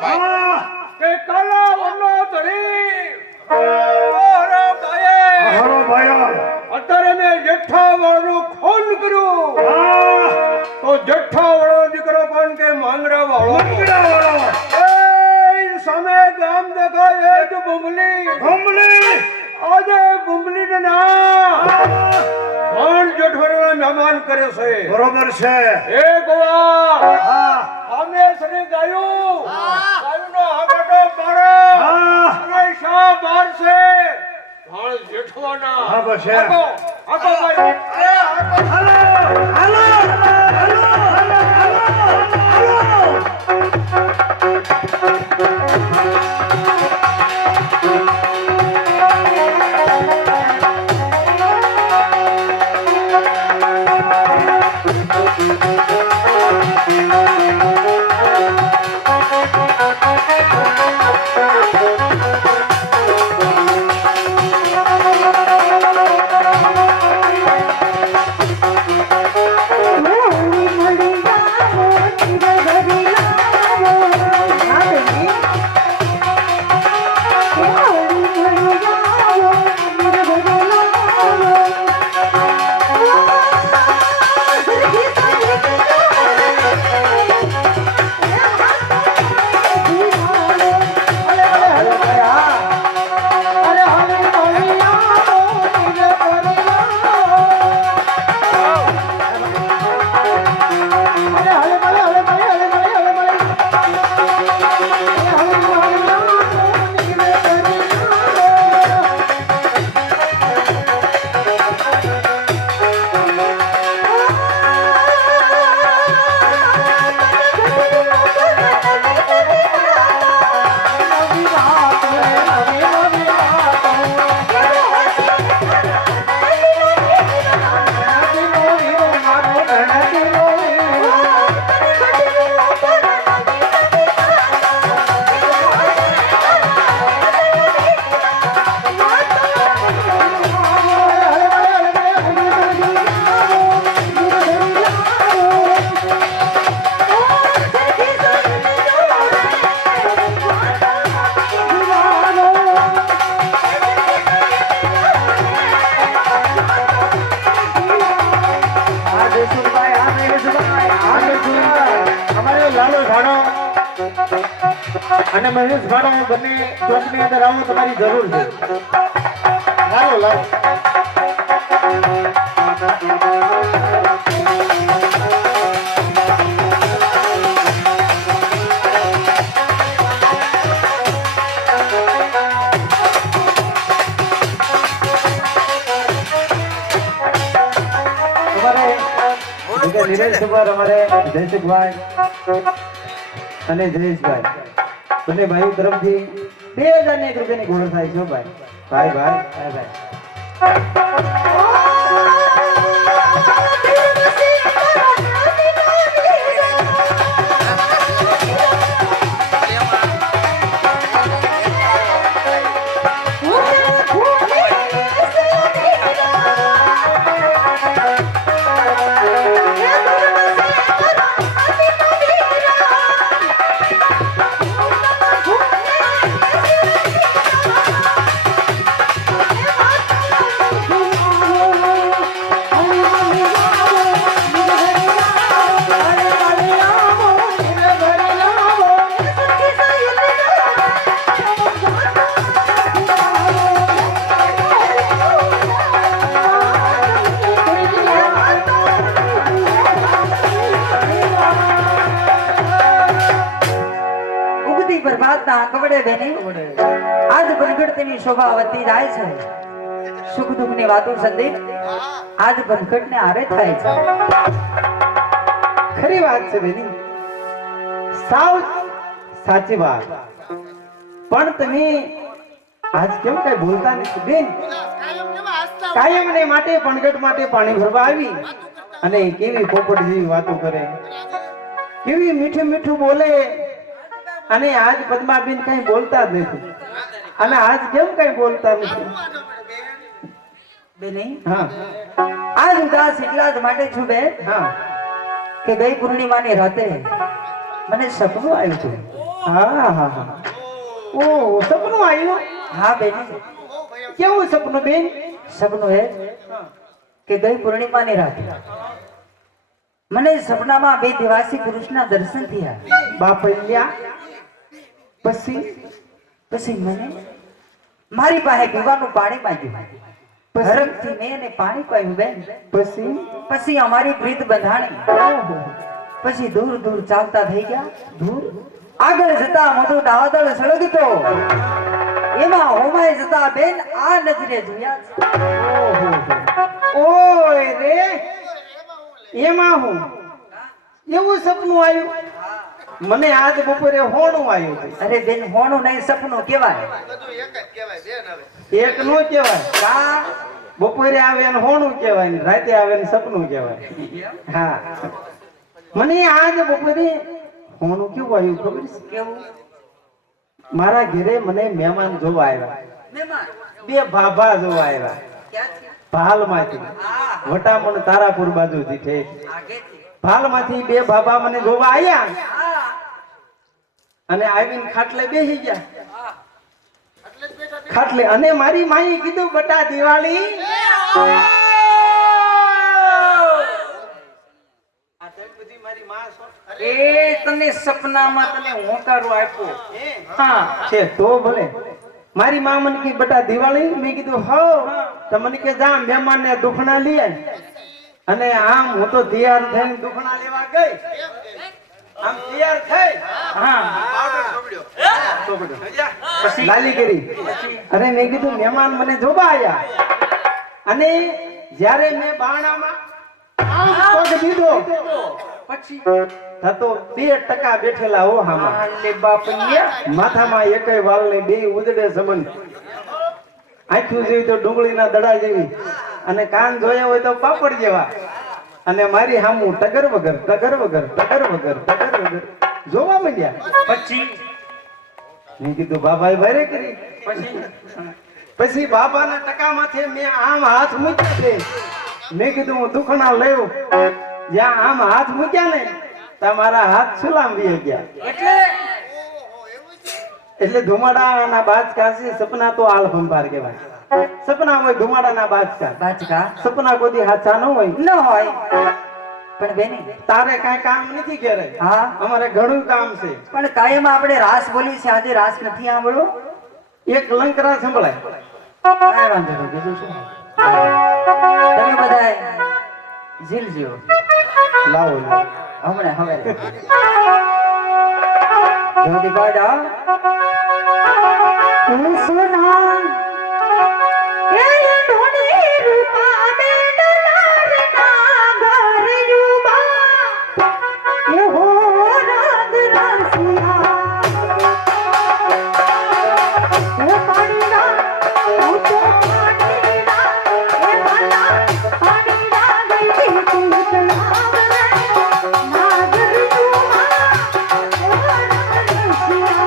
ભાઈ કે કાલા વનો ધરી હરો ભાઈ અત્યારે મેં જેઠા વાળું ખૂન કર્યું તો જેઠા વાળો દીકરો કોણ કે માંગડા વાળો એ સામે ગામ દેખાય એ જ બુમલી આજે બુમલી ને ના કોણ જેઠવાના મહેમાન કરે છે બરોબર છે એ ગોવા અમે સને ગાયું ગાયુંનો આગળનો બારો અને શા બાર છે ભાળ જેઠવાના હા બસ છે આકો ભાઈ હાલો હાલો અને મહેશ ભાડો બંને ચોકની અંદર આવો તમારી જરૂર છે લાવો નિરેશભાઈ અમારે જયસુખભાઈ અને જયેશભાઈ બંને ભાઈઓ તરફથી 2001 રૂપિયાની ઘોડો થાય છે ભાઈ ભાઈ કવડે બેની આજ બનગટની શોભા વધતી જાય છે સુખ દુઃખ ની વાતો સંદેશ આજ બનગટ ને આરે થાય છે ખરી વાત છે બેની સાવ સાચી વાત પણ તમે આજ કેમ કઈ બોલતા નથી બેન કાયમ ને માટે પણગટ માટે પાણી ભરવા આવી અને કેવી પોપટ જેવી વાતો કરે કેવી મીઠું મીઠું બોલે અને આજ પદ્માબેન કઈ બોલતા જ નથી અને આજ કેમ કઈ બોલતા નથી બેની હા આજ ઉદાસ એટલા જ માટે છું બેન હા કે ગઈ પૂર્ણિમાની રાતે મને સપનું આવ્યું હતું હા હા હા ઓ સપનું આવ્યું હા બેન, કેવું સપનું બેન સપનું હે કે ગઈ પૂર્ણિમાની રાતે મને સપનામાં બે દિવાસી પુરુષના દર્શન થયા. બાપલ્યા પછી પછી મને મારી પાસે પીવાનું પાણી માંગ્યું. હરખથી મેં એને પાણી પાયું બેન. પછી પછી અમારી પ્રીત બંધાણી. ઓહો. પછી દૂર દૂર ચાલતા થઈ ગયા. દૂર આગળ જતા મોટું ડાવાદળ સળગતો, એમાં હોમાય જતા બેન આ નજરે જોયા છે. ઓય રે એમાં હું એવું સપનું આવ્યું મને આજ બપોરે હોણું આવ્યું છે. અરે બેન, હોણું નહીં સપનું કહેવાય. એક નો કહેવાય કા બપોરે આવે ને હોણું કહેવાય ને રાતે આવે ને સપનું કહેવાય. હા મને આજ બપોરે હોણું કેવું આવ્યું ખબર છે? કેવું? મારા ઘરે મને મહેમાન જોવા આવ્યા. મહેમાન બે ભાભા જોવા આવ્યા ક્યાંથી? ભાલમાંથી. આ વટામણ તારાપુર બાજુથી ઠેક આગેથી. ભાલમાંથી બે ભાભા મને જોવા આવ્યા આ અને આવીને ખાટલે બેસી ગયા. આ ખાટલે અને મારી માઈ કીધું બટા દિવાળી એ તને સપનામાં તને હોંકારો આપ્યો. હા છે તો ભલે મારી માં મને કી બટા દિવાળી મેં કીધું હો તો મને કે જા મહેમાન ને દુખણા લઈ આય. અને આમ હું તો તૈયાર થઈને દુખણા લેવા ગઈ. આમ તૈયાર થઈ પછી લાલી કરી અરે મેં કીધું મહેમાન મને જોવા આયા અને જ્યારે મેં બાણામાં આમ પગ દીધો પછી થતો 2% બેઠેલા હો હામાં આલે બાપનિયા માથામાં એકય વાળ નહીં બે ઉદડે સંબંધ આંખું જેવી તો ડુંગળીના દડા જેવી અને કાન જોયા હોય તો પાપડ જેવા અને મારી હામું ટગર વગર ટગર વગર ટગર વગર ટગર વગર જોવા માંડ્યા. પછી મેં કીધું બાબાએ ભારે કરી. પછી બાબાના ટકામાંથી મેં આમ હાથ મૂક્યા છે. મેં કીધું હું દુખણા લેવું જ્યાં આમ હાથ મૂક્યા ને ત્યાં મારા હાથ સુલામ વી ગયા. એટલે ધુમાડાના બાજકા છે સપના તો આલ ભંભાર કહેવાય. સપના હોય ધુમાડાના બાજકા. બાચકા સપના કોઈ હાચા ન હોય. ન હોય પણ બેની તારે કાંઈ કામ નથી ઘરે. હા અમારે ઘણું કામ છે. પણ કાયમ આપણે રાસ બોલી છે, આજે રાસ નથી સાંભળો. એક લંકરા સંભળાય. કાંઈ વાંધો નહીં, બીજું શું. તમે બધાય ઝીલજો લાવો હમણાં હવે જોધી કાઢા સોના એ ઢોણી રૂપા બેડલાર ના ઘર યુબા એ હો રાત રાસિયા એ પાણીના ઊંચો પાણીના એ માતા પાણીના ગઈ તું તળાવ નાગર યુબા એ રાત રાસિયા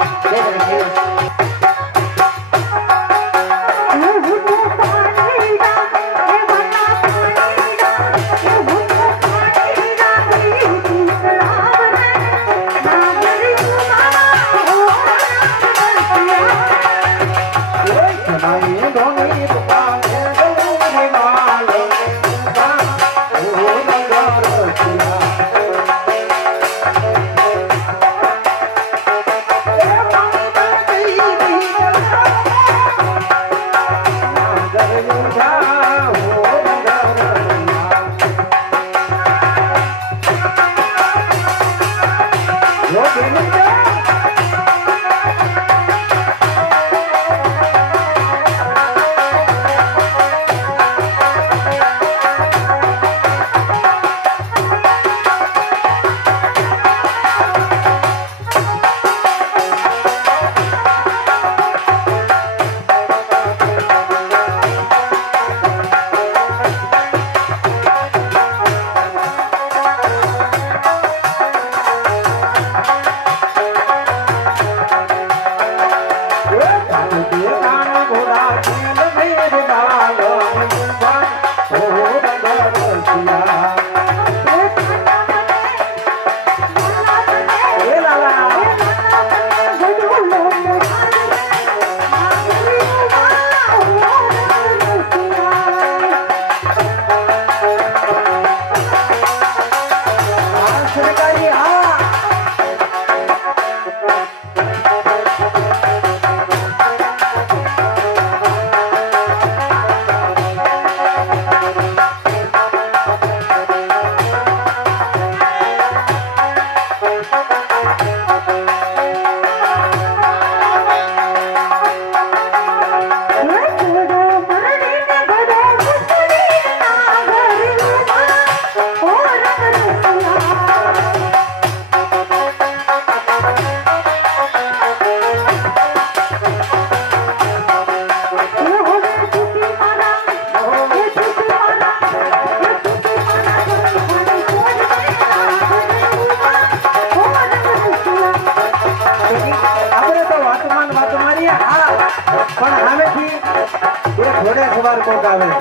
સવાર કોક આવે છે.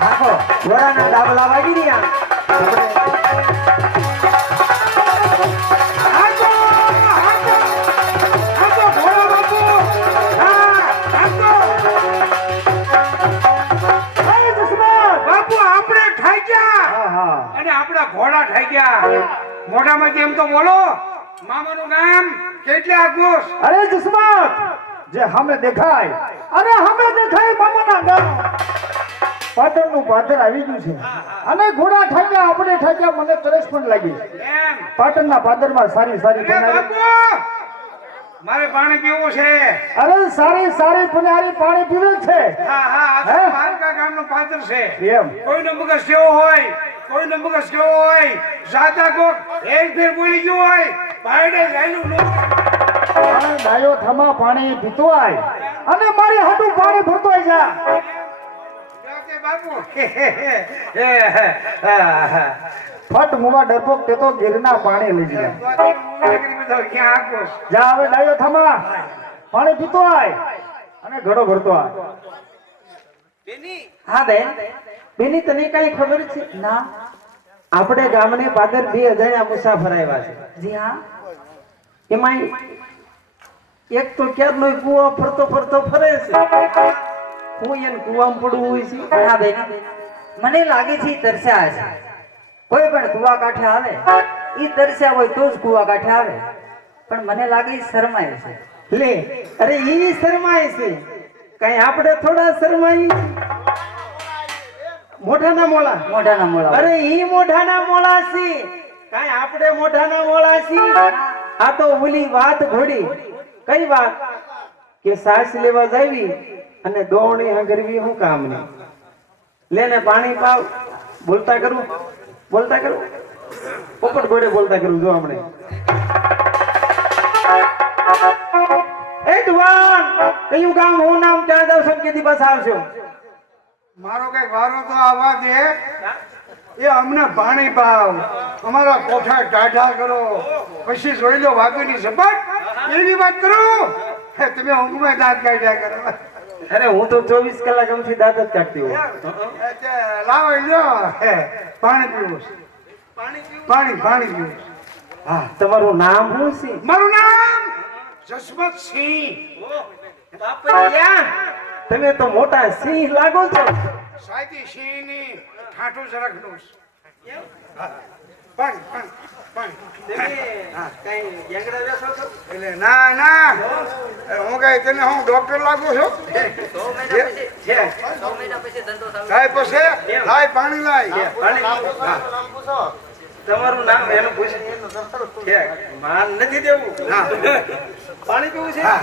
નાખો. ઘોડાના ડાબલા વાગી રહ્યા. હાચો હાચો હાચો ભોળા બાપુ હા હાચો અરે દુશ્મન બાપુ આપણે ઠાઈ ગયા હા હા અને આપણા ઘોડા ઠાઈ ગયા મોઢામાંથી એમ તો બોલો મામાનું નામ કેટલા આગોસ અરે જસમત જે હમે દેખાય અરે હમે દેખાય મામાના ગામ પાટણનું પાદર આવી ગયું છે અને ઘોડા ઠાક્યા આપણે ઠાક્યા મને તરસ પણ લાગી એમ પાટણના પાદરમાં સારી સારી અરે પનારી બાપુ મારે પાણી પીવું છે અરે સારી સારી પનારી પાણી પીવે છે હા હા આ તો હે? મારકા ગામનું પાત્ર છે એમ કોઈનો મગજ કેવો હોય કોઈનો મગજ કેવો હોય સાદા કોક એક ફેર બોલી ગયું હોય પાડે જાયલું નો અને ડાયો થમા પાણી પીતો આય અને મારી હાટું પાણી ભરતો આય જા કે બાપુ ફટ મુવા ડરપોક તે તો ગીરના પાણી લઈ જાય ક્યાં આગોસ જા હવે ડાયો થમા પાણી પીતો આય અને ઘડો ભરતો આય હા બેન. બેની તને કઈ ખબર છે? ના. આપણે ગામને પાદર 2000 મુસાફર આવ્યા છે. જી હા. એમાં એક તો ક્યારનો કુવા ફરતો ફરતો ફરે છે. હું એને કુવામાં પડવું હોય છે. હા બેન. મને લાગે છે ઈ તરસ્યા છે. કોઈ પણ કુવા કાંઠે આવે ઈ તરસ્યા હોય તો જ કુવા કાંઠે આવે. પણ મને લાગે ઈ શરમાય છે. લે અરે ઈ શરમાય છે કઈ આપણે થોડા શરમાઈ મોઢાના મોળા મોઢાના મોળા. અરે ઈ મોઢાના મોળા છે કઈ આપણે મોઢાના મોળા છે આ તો ઓલી વાત ઘોડી કઈ વાત કે સાસ લેવા જાવી અને દોણી હંગરવી હું કામ નહીં લેને પાણી પાવ બોલતા કરું પોપટ ઘોડે બોલતા કરું જો હમણે એ જુવાન કયું ગામ હું નામ ત્યાં જાવ સંકેતી પાસે આવશો મારો કઈ વારો તો આવા દે એ અમને પાણી પાવ અમારા કોઠા ટાઢા કરો પછી જોઈ લો વાઘની ઝપટ એવી વાત કરો હે, તમે ઊંઘમાં દાંત કાઢ્યા કરો અરે હું તો 24 કલાક અમથી દાંત જ કાઢતી હોઉં લાવો લ્યો હે, પાણી પીવું છે. પાણી પીવું છે. હા તમારું નામ શું છે મારું નામ જસવંત સિંહ બાપરિયા તમે તો મોટા સિંહ લાગો છો સાચી સિંહ ની ઠાઠું જરાકનું છે. હા. પાણી એટલે ના ના હું કઈ તને હું ડોક્ટર લાગુ છું લાય પછી લાય પાણી લાય તમારું નામ એનું પૂછ માન નથી દેવું હા. પાણી પીવું છે હા.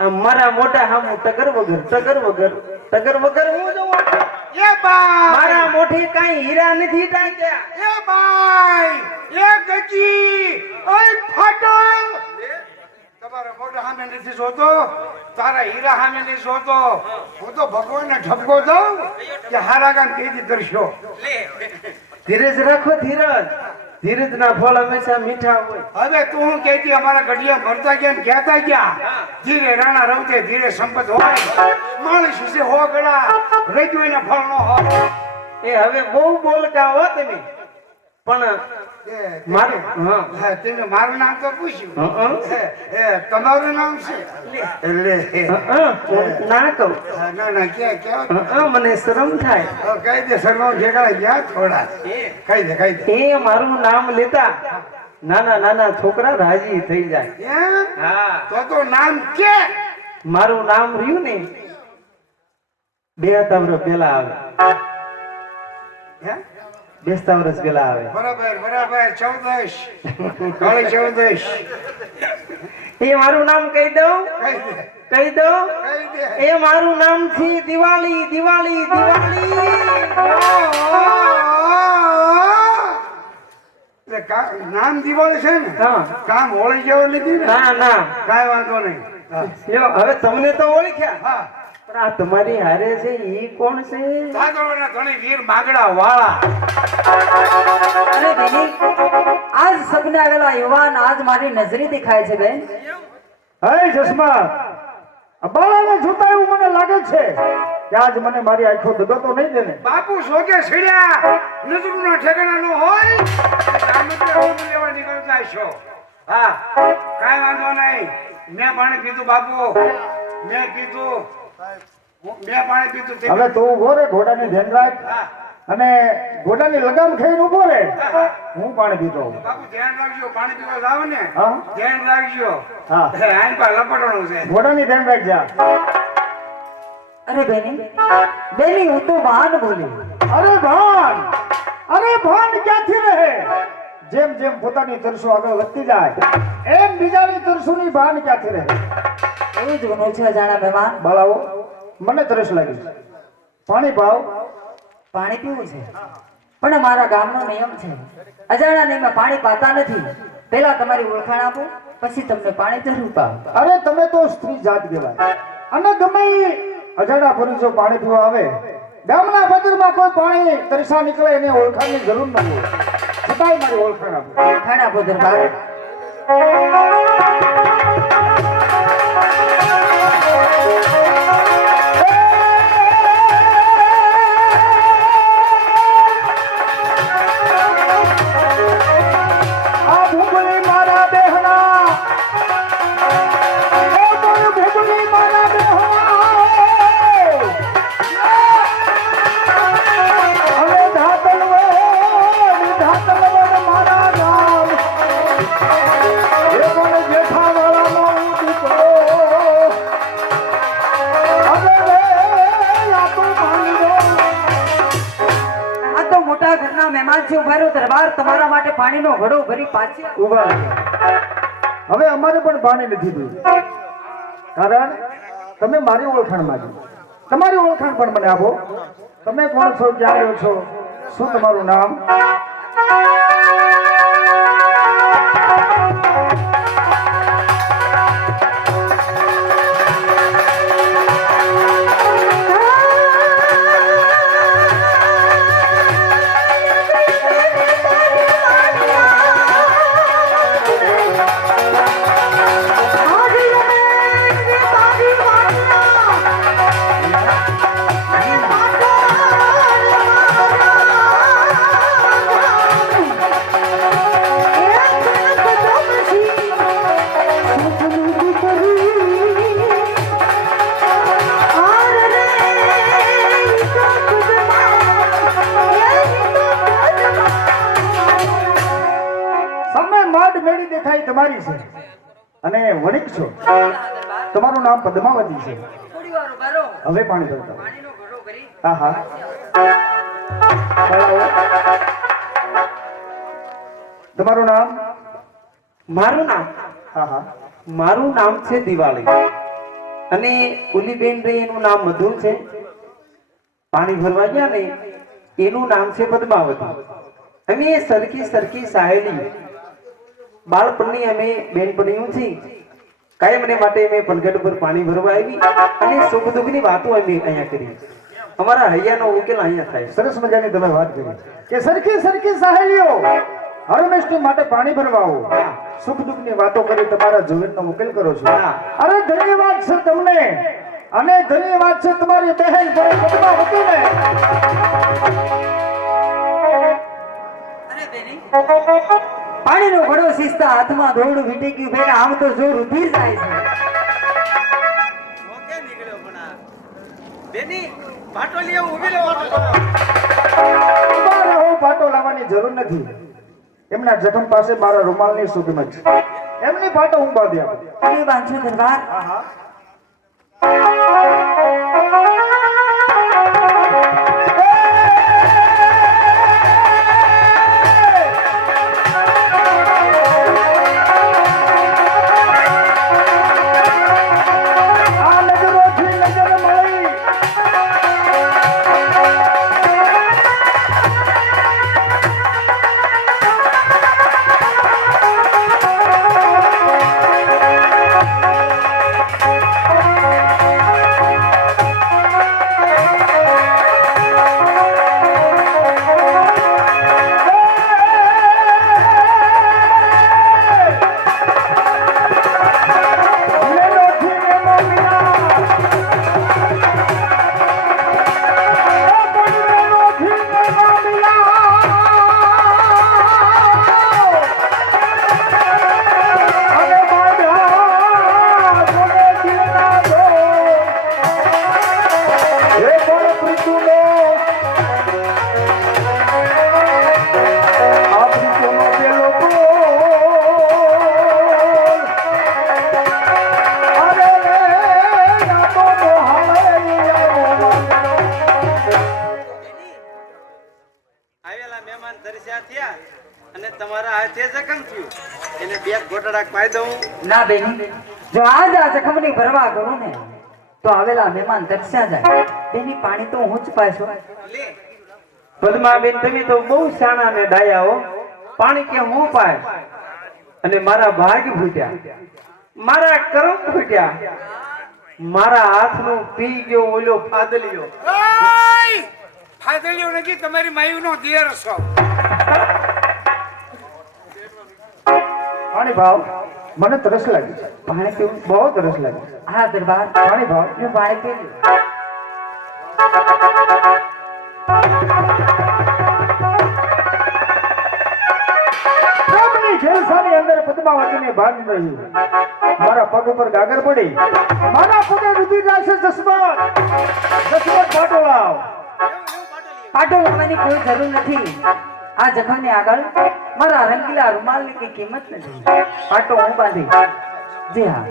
મારા મોટા હામું ટગર વગર હું જોઉં એ બાય મારા મોઢે કાંઈ હીરા નથી ટાંક્યા એ બાય એ ગજી ઓય ફાટલ તમારા મોઢા સામે નથી જોતો તારા હીરા સામે નથી જોતો હું તો ભગવાનને ઠપકો દઉં કે હારા કામ કેદી કરશો ધીરજ રાખો ધીરજ ના ફળ હંમેશા મીઠા હોય હવે તું હું કહેતી અમારા ગઢિયા મરતા ગયા ને કહેતા ગયા ધીરે રાણા રવતે ધીરે સંપત હોય માણસ વિશે હો ગળા રેજ્યું એને ફળ ન હોય એ હવે બહુ બોલકા હો તમે પણ મારું હા હા તેને મારું નામ તો પૂછ્યું હં. તમારું નામ શું એટલે ના કહું ના ના ક્યાં મને શરમ થાય કઈ દે સર્વ ભેગા ગયા થોડા કઈ દે એ મારું નામ લેતા નાના છોકરા રાજી થઈ જાય એમ? હા તો નામ કે મારું નામ રહ્યું ને 2 વર્ષ પહેલા આવે હે? 2 વર્ષ પહેલા આવે બરાબર 14 કાળી 14 એ મારું નામ કહી દઉં કઈ દે કહી દઉં કઈ દે એ મારું નામ છે દિવાળી નામ દિવાળી છે ને હા કામ હોળી જેવું લીધી ને ના કાંઈ વાંધો નહીં હા. લ્યો, હવે તમને તો ઓળખ્યા હા પણ આ તમારી હારે છે ઈ કોણ છે સાગરોના ધણી વીર માગડા વાળા અરે બેની આજ સપને આવેલા યુવાન આજ મારી નજરે દેખાય છે બેન. હે જસમા, આ બાળાને જોતા એવું મને લાગે છે કે આજ મને મારી આંખો દગો તો નહીં દે ને. બાપુ સોગે છેડ્યા નજરૂના ઠેકાણા ન હોય સામંતે હોમ લેવા નીકળતા છો. હા કાંઈ વાંધો નહીં. મેં પાણી પીધું બાપુ, મેં પીધું, મેં પાણી પીધું. તે હવે તું ઉભો રે, ઘોડાને ધ્યાન રાખ હા અને ઘોડાની લગામ ખાઈને ઉભો રે. હું પાણી પીતો હોઉં. બાપુ ધ્યાન રાખજો, પાણી પીવા જાવ ને હા ધ્યાન રાખજો. હા, આઈન પા લપટવાનું છે. ઘોડાની ધ્યાન રાખજા. અરે બેની, બેની હું તો ભાન બોલી. અરે ભાન, અરે ભાન ક્યાંથી રહે? જેમ જેમ પોતાની તરસો આગળ વધતી જાય એમ બીજાની તરસોની ભાન ક્યાંથી રહે? એવું જ બનવું છે અજાણા મહેમાન. બાળાઓ, મને તરસ લાગી છે, પાણી પાવ. પાણી પીવું છે પણ મારા ગામનો નિયમ છે, અજાણા નિયમમાં પાણી પાતા નથી. પહેલા તમારી ઓળખાણ આપો, પછી તમને પાણી જરૂર પાવ. અરે તમે તો સ્ત્રી જાત કહેવાય અને ગમે ઈ અજાણા પુરુષ જો પાણી પીવા આવે, ગામના પદરમાં કોઈ પાણી તરસા નીકળે એને ઓળખાણની જરૂર ન હોય, છતાંય મારી ઓળખાણ આપો. ઓળખાણ આપો દરબાર. આ ભૂગોળી મારા બેહણા, એ બોલ ભૂગોળી મારા બેહણા, હવે ધાતલવડ મારા ગામ, એ બોલ જેઠાવાળાનો હું દીકરો, હવે રે આ તો માની દો. આ તો મોટા ઘરના મહેમાન છે, ઉભા રહો દરબાર. તમારા માટે પાણીનો ઘડો ભરી પાછી ઉભા રહો. હવે અમારે પણ પાણી નથી પીવું, કારણ તમે મારી ઓળખાણ માંગી. તમારી ઓળખાણ પણ મને આપો. તમે કોણ છો, ક્યાં રહ્યો છો, શું તમારું નામ? સામે માડ મેળી દેખાય તમારી છે અને વણિક છો. તમારું નામ પદ્માવતી છે. થોડી વાર ઉભા રહો. હવે પાણી ભરતા. પાણીનો ઘડો ભરી હા હા. તમારું નામ? મારું નામ હા હા. મારું નામ છે દિવાળી અને ઓલી બેન રે એનું નામ મધુર છે. પાણી ભરવા ગયા ને એનું નામ છે પદ્માવતી. અમે સરખી સરખી સાહેલી બાળપણની અમે બેનપણીઓ છીએ. કાયમને માટે અમે પનગઢ પર પાણી ભરવા આવી અને સુખ દુઃખની વાતો અમે અહીંયા કરી. અમારા હૈયાનો ઉકેલ અહીંયા થાય. સરસ મજાની તમે વાત કરી કે સરખી સરખી સહેલીઓ હરમેશની માટે પાણી ભરવા આવો, સુખ દુઃખની વાતો કરી તમારા જીવનનો ઉકેલ કરો છો. હા. અરે ધન્યવાદ છે તમને અને ધન્યવાદ છે તમારી બહેન પદ્માવતીને. અરે બેની, પાણીનો ઘડો શિસ્તા હાથમાં દોરડું વીટી ગયું. બેન આમ તો જો રુધિર જાય છે. ઓકે નીકળ્યો પણ આ બેની પાટો લઈ આવો, ઊભી રહો. ઉભા રહો, પાટો લાવવાની જરૂર નથી. એમના જખમ પાસે મારા રૂમાલની શું કિંમત છે? એમની પાટો હું બાંધી આપું. તમે બાંધશો દરબાર? આ નજરોથી નજર મળી, પૈસા થયા અને તમારા હાથે જખમ થયું એને બે ગોટડા પાઈ દઉં. ના બેની, જો આજ આ જખમની પરવા કરું ને તો આવેલા મહેમાન તરસ્યા જાય. બેની પાણી તો હું જ પાછો. લે પદ્માબેન, તમે તો બહુ શાણા ને ડાયા હો. પાણી કે હું પાય અને મારા ભાગ ફૂટ્યા, મારા કરમ ફૂટ્યા, મારા હાથનું પી ગયો ઓલો ફાદલિયો. ફાદલિયો નથી, તમારી માયુનો દેર છો. પાણી ભાવ, મને તરસ લાગી છે. પાણી પીવું? બહુ તરસ લાગી. હા દરબાર, પાણી ભાવ. હું પાણી પી લઉં. પ્રેમની જેલસાની અંદર પદ્માવતીને બાંધી રહી. મારા પગ ઉપર ગાગર પડી, મારા પગે રુધિર રાશે. જસવંત પાટો લાવ. પાટો લાવવાની કોઈ જરૂર નથી. આ જખમની આગળ મારા રંગીલા રૂમાલની કઈ કિંમત નથી. પાટો હું બાંધી. જી હા.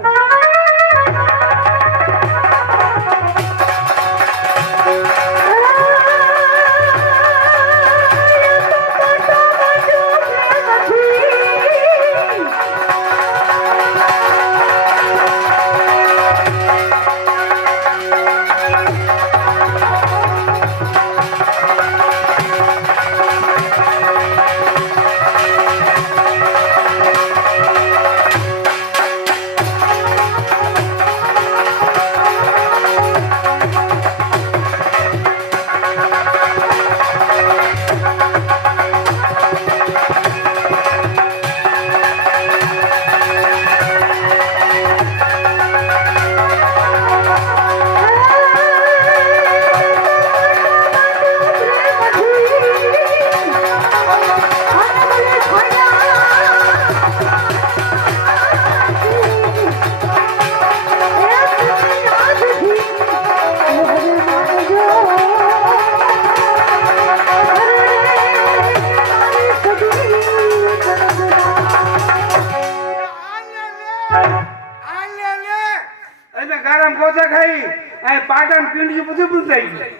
પાટણ પીંડી બધું બંધાઈ ગયું.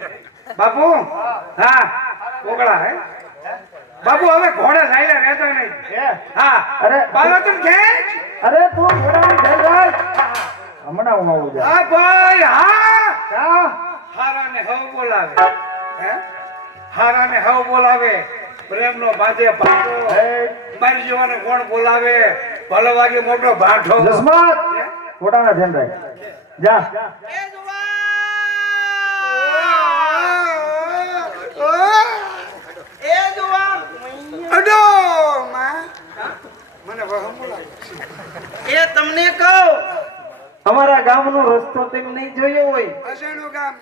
બાપુ, હા કોકળા હે બાપુ, હવે ઘોડે સાયલા રહેતો નહીં. હા, અરે બાલો તું ખેંચ. અરે તું ઘોડાની ઘેર રાખ. હમણાં હું આવું જા. હા ભાઈ, હા. જા. હારાને હવ બોલાવે, હે હારાને હવ બોલાવે. પ્રેમનો બાજે પાટો. મારી જીવાને કોણ બોલાવે? ભલે વાગે મોટો ભાઠો. જસમત ઘોડાના ધ્યાન રાખ. જા. એ તમને કહું, અમારા ગામનો રસ્તો તેમ નહીં જોયો હોય. અસેનું ગામ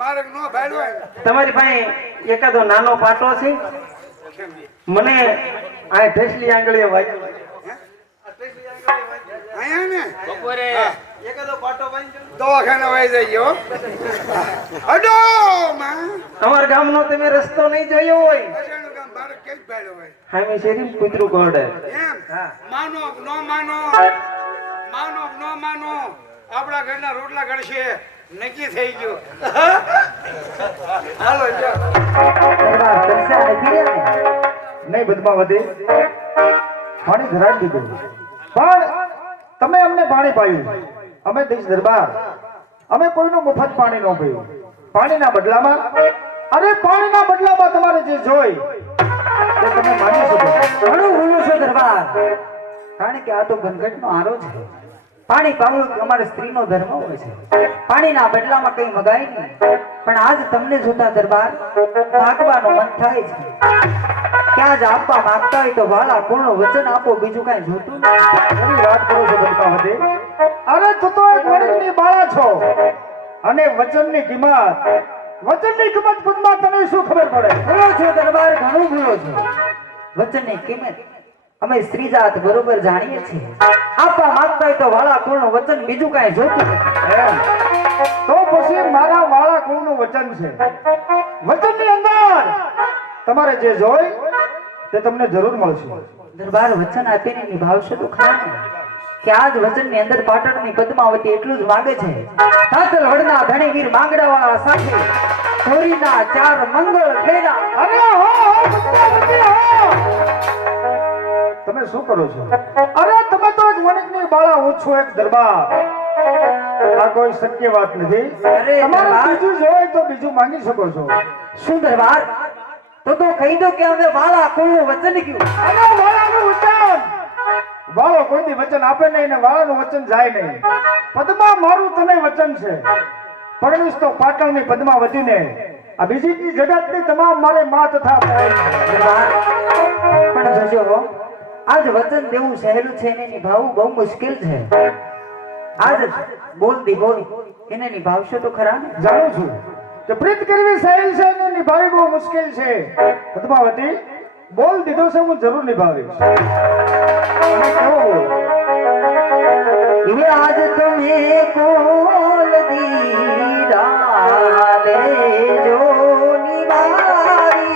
માર્ગ નો ભાડવાય. તમારી પાસે એકાદો નાનો પાટો છે? મને આ ઠેસલી આંગળીએ વાગ્યો. આયા ને બપોરે એકાદો પાટો બાંધજો. દવાખાને વહી જઈયો. અડો માં અમારા ગામનો તમે રસ્તો નહીં જોયો હોય. અસેનું ગામ માર્ગ કે ભાડો હોય. હામે શેરી કૂતરું કરડે. એમ માનો નો માનો, માનો નો માનો, આપણા ઘરના રોટલા ઘડશે. નક્કી થઈ ગયું. હાલો જો દરબાર તરસ્યા નથી રહ્યા ને? નહીં પદ્માવતી, પાણી ધરાડી દીધું, પણ તમે અમને પાણી પાયું. અમે દેશ દરબાર, અમે કોઈનું મફત પાણી ન પીયું. પાણીના બદલામાં, અરે પાણીના બદલામાં તમારે જે જોઈ તે તમે માની શકો. ઘણું ભૂલું છે દરબાર, કારણ કે આ તો ઘનઘટનો આરો છે. પાણી પાવું અમારે સ્ત્રીનો ધર્મ હોય છે. પાણીના બદલામાં કઈ મગાય નહીં. પણ આજ તમને જોતા દરબાર માગવાનું મન થાય છે. ક્યાં જ આપવા માંગતા હોય તો વાલા પૂર્ણ વચન આપો, બીજું કઈ જોતું નથી. એવી વાત કરો છો પદ્માવતી? અરે તું તો એક વણિકની બાળા છો અને વચનની કિંમત, વચનની કિંમત પદ્મા તને શું ખબર પડે? ભૂલો છો દરબાર, ઘણું ભૂલો છો. વચનની કિંમત અમે સ્ત્રી જાત બરોબર જાણીએ છીએ. આપવા માંગતા હોય તો વાલા કુળનું વચન, બીજું કઈ જોતું નથી. એમ તો પછી મારા વાળા કુળનું વચન છે. વચનની અંદર તમારે જે જોઈ તે તમને જરૂર મળશે. દરબાર વચન આપીને નિભાવશે તો ખરા ને? કે આજ વચનની અંદર પાટણની પદ્માવતી એટલું જ માંગે છે. તાતલ વડના ધણીવીર માંગડાવાળા સાથે ધોરીના 4 મંગળ ફેરા. અરે હો પદ્માવતી હો. તમે શું કરો છો? અરે તમે તો એક વણિકની બાળા, હું છું એક દરબાર. આ કોઈ શક્ય વાત નથી. અરે તમારે દરબાર. બીજું જોઈએ તો બીજું માંગી શકો છો. શું દરબાર? તો કહી દો કે અમે વાળા કોઈનું વચન કયું. અને વાળાનું વચન, વાળો કોઈ દી વચન આપે નહીં ને વાળાનું વચન જાય નહીં. પદ્મા મારું તને વચન છે, પરણીશ તો પાટણની પદ્માવતીને, આ બીજી જગતની તમામ મારે માં તથા બહેન. દરબાર, પણ જોજો હો, આજ વચન દેવું સહેલું છે એને નિભાવવું બહુ મુશ્કેલ છે. આજ બોલ દી બોલ એને નિભાવશો તો ખરા ને? જાણું છું કે પ્રીત કરવી સહેલ છે અને નિભાવવી બહુ મુશ્કેલ છે. પદ્માવતી, બોલ દીધો છે, હું જરૂર નિભાવીશ. અને કેવો બોલ? ये आज तुम्हें कोल दीदा ले जो निवारी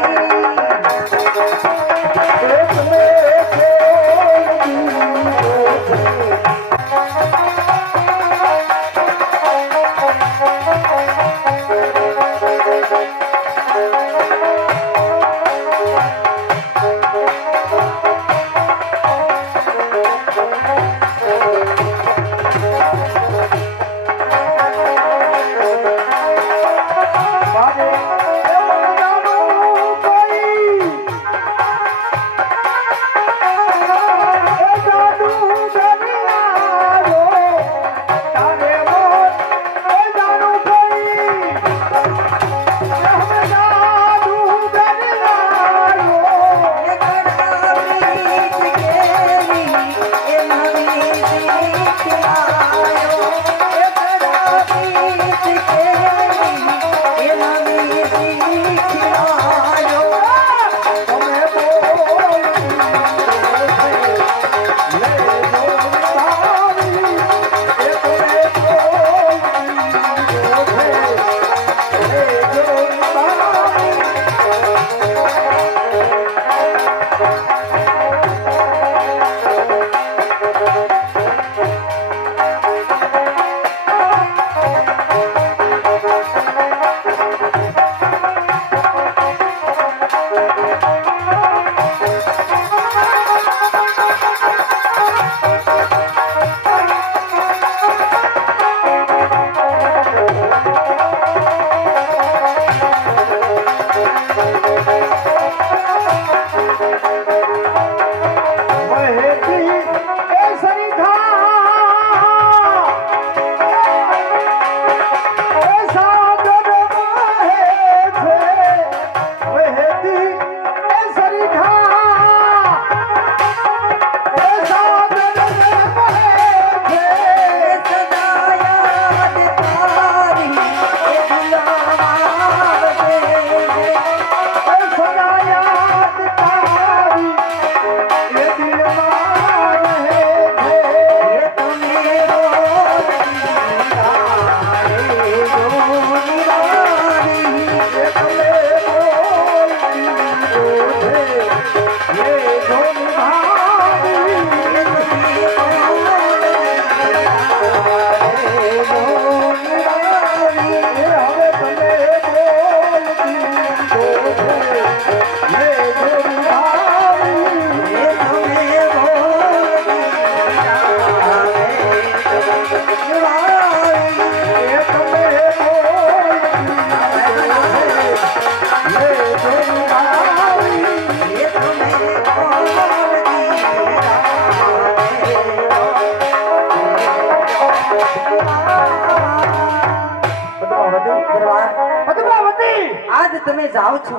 તમે જાઓ છો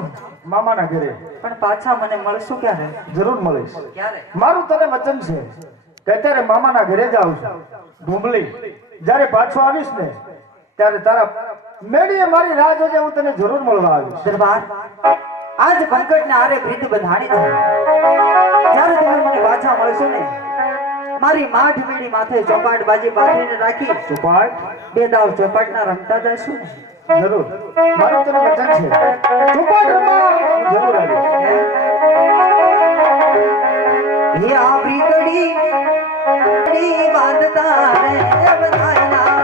મામાના ઘરે, પણ પાછા મને મળશો ક્યારે? જરૂર મળીશ. ક્યારે? મારું તને વચન છે કે અત્યારે મામાના ઘરે જાઉં છું. ભૂંભળી, જ્યારે પાછો આવીશ ને ત્યારે તારા મેળીએ મારી રાહ જોજે, હું તને જરૂર મળવા આવીશ. દરબાર, આજ કંકટ ને આરે પ્રીત બંધાણી છે. જ્યારે તમે મને પાછા મળશો ને, મારી માઠ મેળી માથે ચોપાટ બાજી પાથરીને રાખી ચોપાટ બે દાવ ચોપાટના રમતા જશું ને. જરૂર, મારું તને વચન છે, ચોપાટ રમવા જરૂર આવીશ. હે આ પ્રીતડી બાંધતા રે બધાયના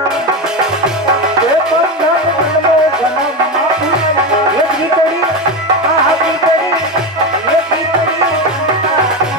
એ બંધન મને જન્મ આપી ખીચડી આ ખીચડી એ ખીચડી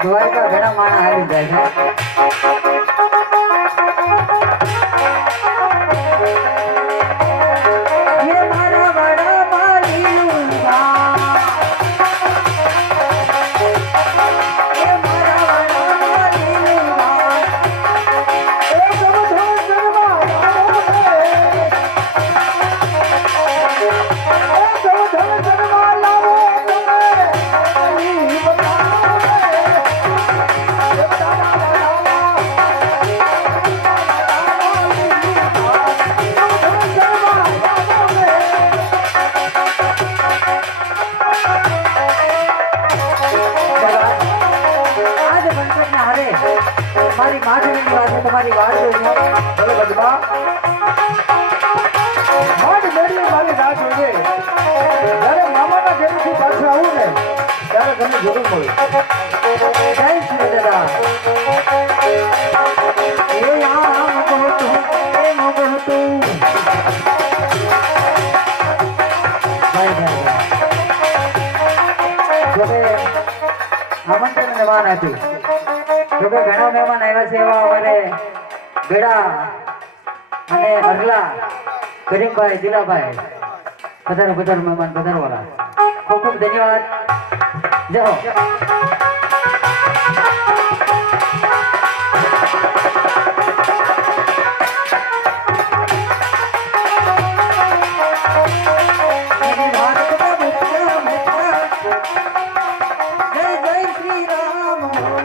દ્વારકા ઘણા માણસ આવી જાય છે ये मारा बड़ा मालीनुगा ये मारा बड़ा मालीनुगा ए सब धोन जरमा ए सब धोन जरमा लावो तुम्हें नहीं बताओ મારી માધુરીની વાત છે તમારી વાત જોઈએ ભલે બદમા મારી મેળી મારી રાહ જોઈએ જ્યારે મામાના ઘરેથી પાછું આવું ને ત્યારે તમને જરૂર મળે જય શ્રી દાદા એ આમ કહતું એ કહતું ભાઈ જોકે આમંત્રણ મહેમાન હતું જોકે ઘણા મહેમાન આવ્યા છે એવા અમારે ગળા અને અરલા કરીમભાઈ દિલાભાઈ પધારો પધારો મહેમાન પધારવાલા ખૂબ ખૂબ ધન્યવાદ જય હો मेरी बात का मित्रा मित्रा जय जय श्री राम